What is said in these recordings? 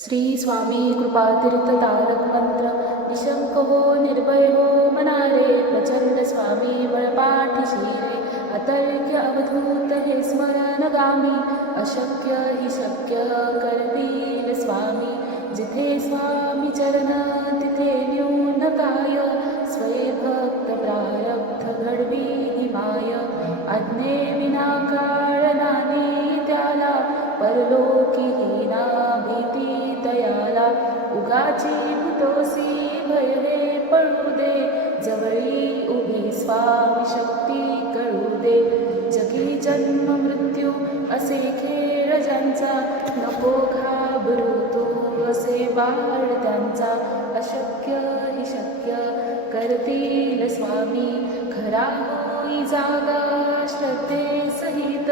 श्री स्वामी कृपातीर्थ तारक मंत्र निशंक हो निर्भय हो मनारे प्रचंड स्वामी बळपाठीशी रे अतर्क्य अवधूत हे स्मरणगामी अशक्य हि शक्य करतील स्वामी जिथे स्वामी चरण तिथे न्यून काय स्वये भक्त प्रारब्ध घडवी हिमाय आज्ञे विना काळ नानी त्याला परलोकी हीना भीती दयाला उगाची भूतोसी भय हे पळू दे जवळी उभी स्वामी शक्ती कळू दे जगी जन्म मृत्यू असे खेळ ज्यांचा नको घाबरू तू असे बाळ त्यांचा अशक्य हि शक्य करतील स्वामी खरा होई जागा श्रद्धे सहित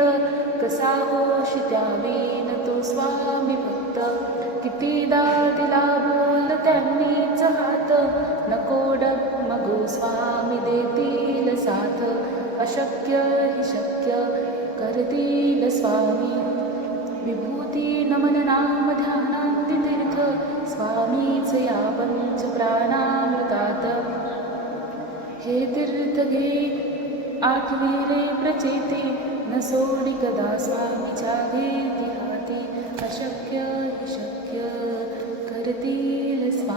कसा होशी त्यावीन तो स्वामी भक्त कितीदा दिला बोल त्यांनीच हात नको डगमगू स्वामी देतील साथ अशक्य हि शक्य करतील स्वामी विभूती नमन नाम ध्यानांती तीर्थ स्वामीच या पंच प्राणामृतात हे तीर्थ घे आठवी रे प्रचिती न सोडी कदा स्वामीच्या घेती हाती अशक्य हि शक्य करतील स्वामी